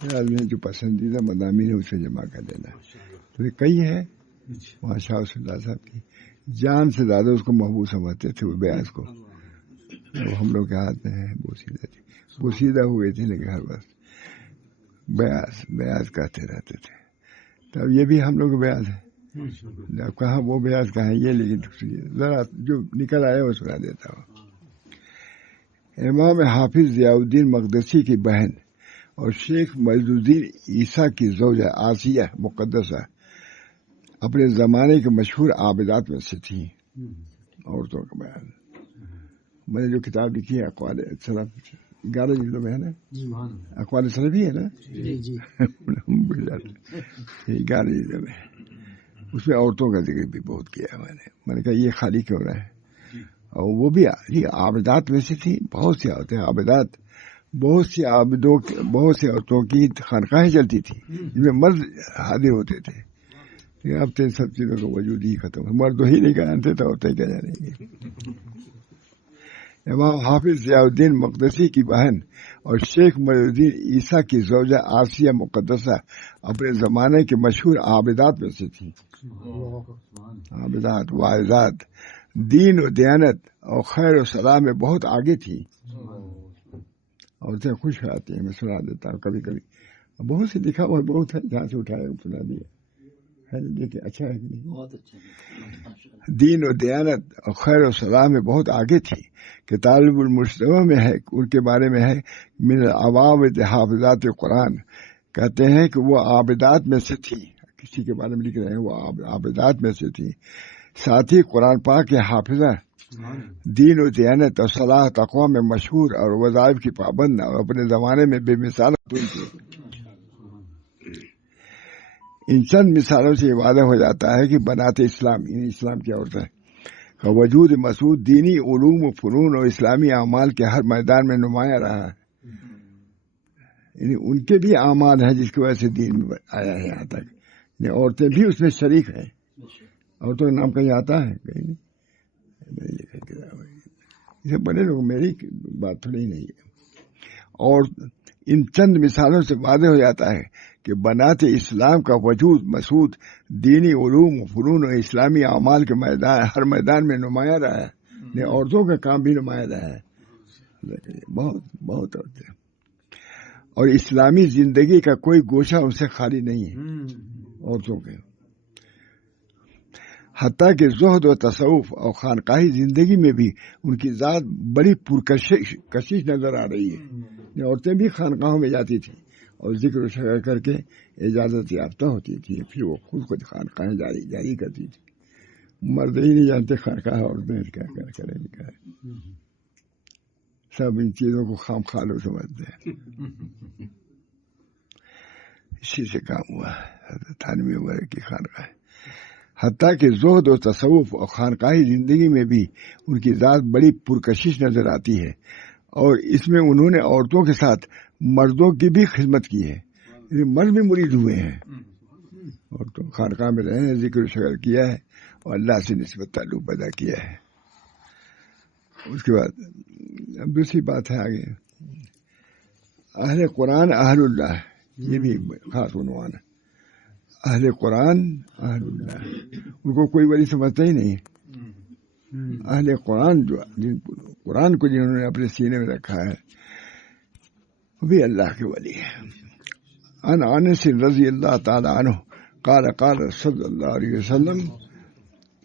آدمی جو پسندیدہ مضامین ہے اسے جمع کر دینا. تو یہ کئی ہے وہاں شاہ رسول اللہ صاحب کی جان سے زیادہ اس کو محبوب سمجھتے تھے وہ بیاض کو. وہ ہم لوگ کے ہاتھ میں ہے بوسیدہ ہوئے تھے لیکن ہر وقت بیاض کہتے رہتے تھے. تب یہ بھی ہم لوگ بیاض ہے. کہاں وہ بیاض کہاں یہ, لیکن ذرا جو نکل آیا وہ سنا دیتا ہوں. امام حافظ ضیاء الدین مقدسی کی بہن اور شیخ مجد الدین عیسیٰ کی زوجہ آسیہ مقدسہ اپنے زمانے کے مشہور عابدات میں سے تھیں. عورتوں کا بیان میں نے جو کتاب لکھی ہے اقوال سلف 11 جلدوں میں ہے نا. اقوال سلف ہی ہے نا. 11 جلدوں میں اس میں عورتوں کا ذکر بھی بہت کیا ہے. میں نے کہا یہ خالی کیوں رہا ہے. اور وہ بھی عابدات میں سے تھی. بہت سی عورتیں عابدات, بہت سی عورتوں کی خانقاہیں چلتی تھی جن میں مرد حاضر ہوتے تھے. اب تو سب چیزوں کا وجود ہی ختم ہے. مرد ہی نہیں جانتے تو عورتیں کیا جانیں گے. امام حافظ ضیاء الدین مقدسی کی بہن اور شیخ مجد الدین عیسیٰ کی زوجہ آسیہ مقدسہ اپنے زمانے کے مشہور عابدات میں سے تھیں. عابدات واعظات, دین و دیانت اور خیر و صلاح میں بہت آگے تھی. عورتیں خوش آتی ہیں, میں سنا دیتا ہوں کبھی کبھی. بہت سے لکھا ہوا بہت ہے, جہاں سے اٹھایا سنا دیا ہے. دیکھیں اچھا ہے کہ نہیں. دین و دیانت اور خیر و صلاح میں بہت آگے تھی. کتاب المجتبیٰ میں ہے, ان کے بارے میں ہے من العوابد حافظات قرآن. کہتے ہیں کہ وہ عابدات میں سے تھی. کسی کے بارے میں لکھ رہے ہیں وہ عابدات میں سے تھی. ساتھ ہی قرآن پاک کے حافظہ, دین و دیانت اور صلاح تقوی میں مشہور اور وظائف کی پابند اور اپنے زمانے میں بے مثال تھی. ان چند مثالوں سے یہ واضح ہو جاتا ہے کہ بنات اسلام, یعنی اسلام کی عورتیں کا وجود مسعود دینی علوم و فنون اور اسلامی اعمال کے ہر میدان میں نمایاں رہا ہے. یعنی ان کے بھی اعمال ہیں جس کی وجہ سے دین میں آیا ہے یہاں تک. یعنی عورتیں بھی اس میں شریک ہیں. عورتوں کا نام کہیں آتا ہے کہیں نہیں. یہ بڑے لوگ, میری بات تھوڑی نہیں ہے. اور ان چند مثالوں سے واضح ہو جاتا ہے کہ بنات اسلام کا وجود مسعود دینی علوم و فنون اور اسلامی اعمال کے ہر میدان میں نمایاں رہا ہے. عورتوں کا کام بھی نمایاں رہا ہے. بہت بہت عورتیں. اور اسلامی زندگی کا کوئی گوشہ ان سے خالی نہیں ہے عورتوں کے. حتیٰ کہ زہد و تصوف اور خانقاہی زندگی میں بھی ان کی ذات بڑی پرکشش نظر آ رہی ہے. عورتیں بھی خانقاہوں میں جاتی تھیں اور ذکر و شکر کر کے اجازت یافتہ ہوتی تھی. پھر وہ خود خانقاہیں جاری کرتی تھی. مرد ہی نہیں جانتے خانقاہ عورتیں کیا کریں گے. سب ان چیزوں کو خام خالو سمجھتے ہیں. اسی سے کام ہوا حضرت تھانوی وغیرہ کی خانقاہ. حتیٰ کہ زہد و تصوف اور خانقاہی زندگی میں بھی ان کی ذات بڑی پرکشش نظر آتی ہے. اور اس میں انہوں نے عورتوں کے ساتھ مردوں کی بھی خدمت کی ہے. مرد بھی مرید ہوئے ہیں اور تو خانقاہ میں رہے ہیں, ذکر و شکر کیا ہے اور اللہ سے نسبت تعلق پیدا کیا ہے. اس کے بعد اب دوسری بات ہے آگے, اہل قرآن اہل اللہ, یہ بھی خاص عنوان ہے. اہل قرآن اہل اللہ, ان کو کوئی ولی سمجھتا ہی نہیں. اہل قرآن جو قرآن کو جنہوں نے اپنے سینے میں رکھا ہے وہ بھی اللہ کے ولی ہے. عن انس رضی اللہ تعالی عنہ قال قال صلی اللہ علیہ وسلم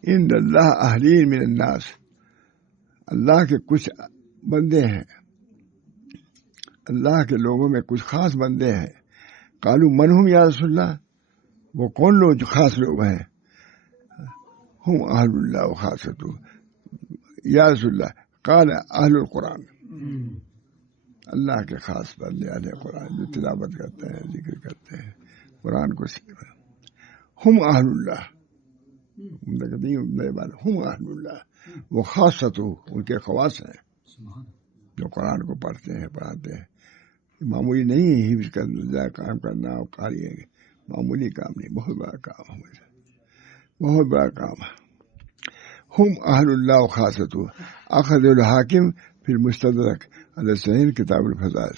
ان اللہ اہلین من الناس, اللہ کے کچھ بندے ہیں, اللہ کے لوگوں میں کچھ خاص بندے ہیں. قالوا من ہم یا رسول اللہ, وہ کون لوگ جو خاص لوگ ہیں؟ ہم اہل اللہ و خاصتہ یا رسول اللہ. قال اہل القرآن, اللہ کے خاص بندے اہل قرآن جو تلاوت کرتے ہیں, ذکر کرتے ہیں, قرآن کو سیکھتے ہیں. ہم اہل اللہ, ہم اہل اللہ, وہ خاصتہ ان کے خواص ہیں جو قرآن کو پڑھتے ہیں پڑھاتے ہیں. معمولی نہیں ہے حفظ کرنا, کام کرنا اور قاری ہے, معمولی کام نہیں, بہت بڑا کام ہے, بہت بڑا کام ہے. ہم اہل اللہ و خاصتہ اخذ الحاکم فی المستدرک علی صحیح کتاب الفضائل.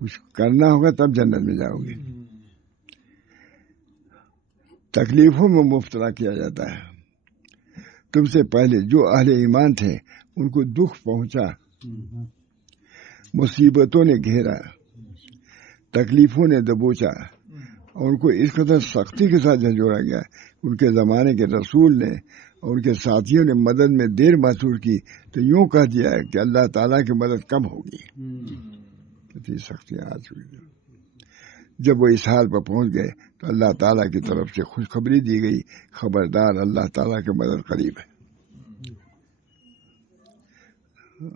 کچھ کرنا ہوگا تب جنت میں جاؤ گے. تکلیفوں میں مبتلا کیا جاتا ہے. تم سے پہلے جو اہل ایمان تھے ان کو دکھ پہنچا، مصیبتوں نے گھیرا، تکلیفوں نے دبوچا، اور ان کو اس قدر سختی کے ساتھ جھنجھوڑا گیا. ان کے زمانے کے رسول نے اور ان کے ساتھیوں نے مدد میں دیر محسوس کی تو یوں کہہ دیا ہے کہ اللہ تعالیٰ کی مدد کم ہوگی. کتنی سختیاں آ چکی. جب وہ اس حال پر پہنچ گئے تو اللہ تعالیٰ کی طرف سے خوشخبری دی گئی، خبردار اللہ تعالیٰ کی مدد قریب ہے.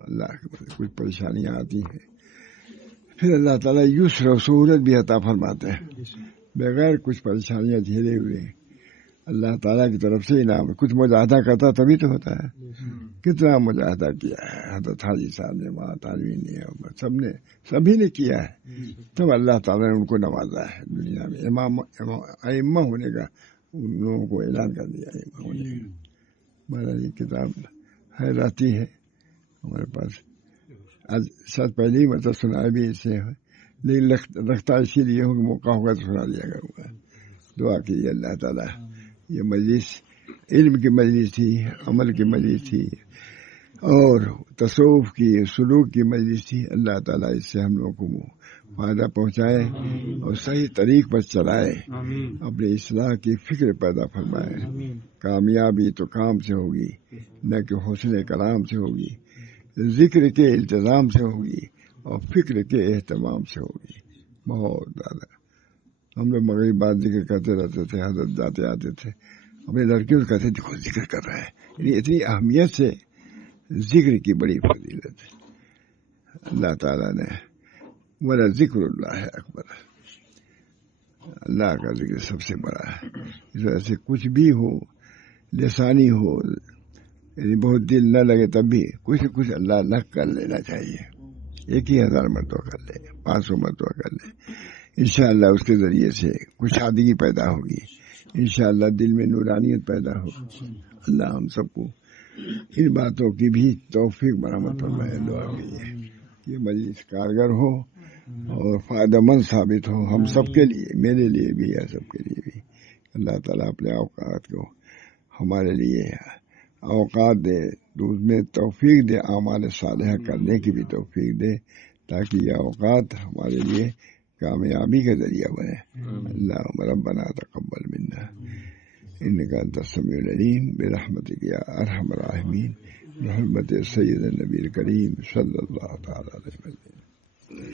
اللہ کی مدد. کچھ پریشانیاں آتی ہیں پھر اللہ تعالیٰ یسر و سہولت بھی عطا فرماتے ہیں. بغیر کچھ پریشانیاں جھیلے ہوئے اللہ تعالیٰ کی طرف سے انعام ہے. کچھ مجاہدہ کرتا تبھی تو ہوتا ہے. کتنا مجاہدہ کیا ہے حضرت حاجی صاحب نے، معطالوی نے، سبھی نے کیا ہے. تب اللہ تعالیٰ نے ان کو نوازا ہے دنیا میں. ائمہ ہونے کا ان لوگوں کو اعلان کر دیا. ائمہ ہونے کا ہمارا یہ کتاب ہے رہتی ہے ہمارے پاس. آج شاید پہلی مرتبہ سنا بھی اس سے، لیکن رکھتا اسی لیے ہو کہ موقع ہوگا تو سنا دیا کروں گا. دعا کیجیے اللہ تعالیٰ یہ مجلس علم کی مجلس تھی، عمل کی مجلس تھی اور تصوف کی، سلوک کی مجلس تھی. اللہ تعالیٰ اس سے ہم لوگوں کو فائدہ پہنچائے اور صحیح طریق پر چلائے. اپنے اصلاح کی فکر پیدا فرمائے. کامیابی تو کام سے ہوگی نہ کہ حسن کلام سے ہوگی، ذکر کے التزام سے ہوگی اور فکر کے اہتمام سے ہوگی. بہت زیادہ ہم لوگ مغرب بعد ذکر کرتے رہتے تھے. حضرت جاتے آتے تھے اپنے لڑکیوں سے کہتے دیکھو ذکر کر رہے ہیں. یعنی اتنی اہمیت سے ذکر کی بڑی فضیلت ہے. اللہ تعالیٰ نے ولا ذکر اللہ ہے اکبر. اللہ کا ذکر سب سے بڑا ہے. اس وجہ سے کچھ بھی ہو، لسانی ہو، یعنی بہت دل نہ لگے تب بھی کچھ کچھ اللہ اللہ کر لینا چاہیے. 1000 مرتبہ کر لے، 500 مرتبہ کر لے. انشاءاللہ اس کے ذریعے سے کچھ سادگی پیدا ہوگی. انشاءاللہ دل میں نورانیت پیدا ہوگی. اللہ ہم سب کو ان باتوں کی بھی توفیق برآمد فرمائے. دعا کیجیے کہ مجلس کارگر ہو اور فائدہ مند ثابت ہو ہم سب کے لیے، میرے لیے بھی یا سب کے لیے بھی. اللہ تعالیٰ اپنے اوقات کو ہمارے لیے اوقات دے، اس میں توفیق دے، اعمال صالحہ کرنے کی بھی توفیق دے تاکہ یہ اوقات ہمارے لیے کامیابی کا ذریعہ بنے. اللہم ربنا تقبل منا انک انت السمیع العلیم برحمتک یا ارحم الراحمین بحرمت سید النبی الکریم صلی اللہ تعالی علیہ وسلم.